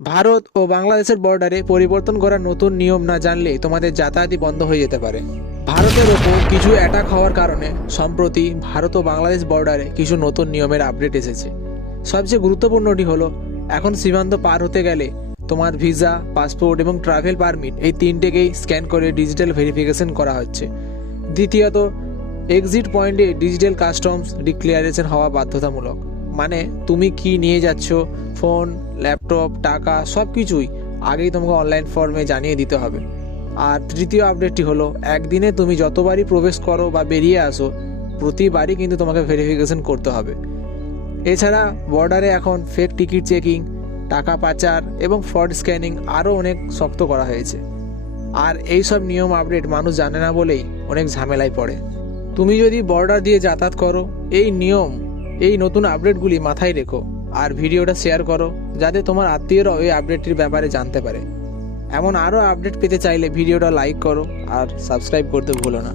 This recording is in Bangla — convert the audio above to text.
ভারত ও বাংলাদেশের বর্ডারে পরিবর্তন করা নতুন নিয়ম না জানলে তোমাদের যাতায়াতই বন্ধ হয়ে যেতে পারে। ভারতের ওপর কিছু অ্যাটাক হওয়ার কারণে সম্প্রতি ভারত ও বাংলাদেশ বর্ডারে কিছু নতুন নিয়মের আপডেট এসেছে। সবচেয়ে গুরুত্বপূর্ণটি হলো এখন সীমান্ত পার হতে গেলে তোমার ভিসা, পাসপোর্ট এবং ট্রাভেল পারমিট এই তিনটেকেই স্ক্যান করে ডিজিটাল ভেরিফিকেশন করা হচ্ছে। দ্বিতীয়ত, এক্সিট পয়েন্টে ডিজিটাল কাস্টমস ডিক্লারেশন হওয়া বাধ্যতামূলক। মানে তুমি কি নিয়ে যাচ্ছ, ফোন, ল্যাপটপ, টাকা সব কিছুই আগেই তোমাকে অনলাইন ফর্মে জানিয়ে দিতে হবে। আর তৃতীয় আপডেটটি হলো একদিনে তুমি যতবারই প্রবেশ করো বা বেরিয়ে আসো প্রতিবারই কিন্তু তোমাকে ভেরিফিকেশন করতে হবে। এছাড়া বর্ডারে এখন ফেক টিকিট চেকিং, টাকা পাচার এবং ফ্রড স্ক্যানিং আরও অনেক শক্ত করা হয়েছে। আর এই সব নিয়ম আপডেট মানুষ জানে না বলেই অনেক ঝামেলায় পড়ে। তুমি যদি বর্ডার দিয়ে যাতায়াত করো এই নতুন আপডেটগুলি মাথায় রেখো আর ভিডিওটা শেয়ার করো যাতে তোমার আত্মীয়রা ওই আপডেটটির ব্যাপারে জানতে পারে। এমন আরও আপডেট পেতে চাইলে ভিডিওটা লাইক করো আর সাবস্ক্রাইব করতে ভুলো না।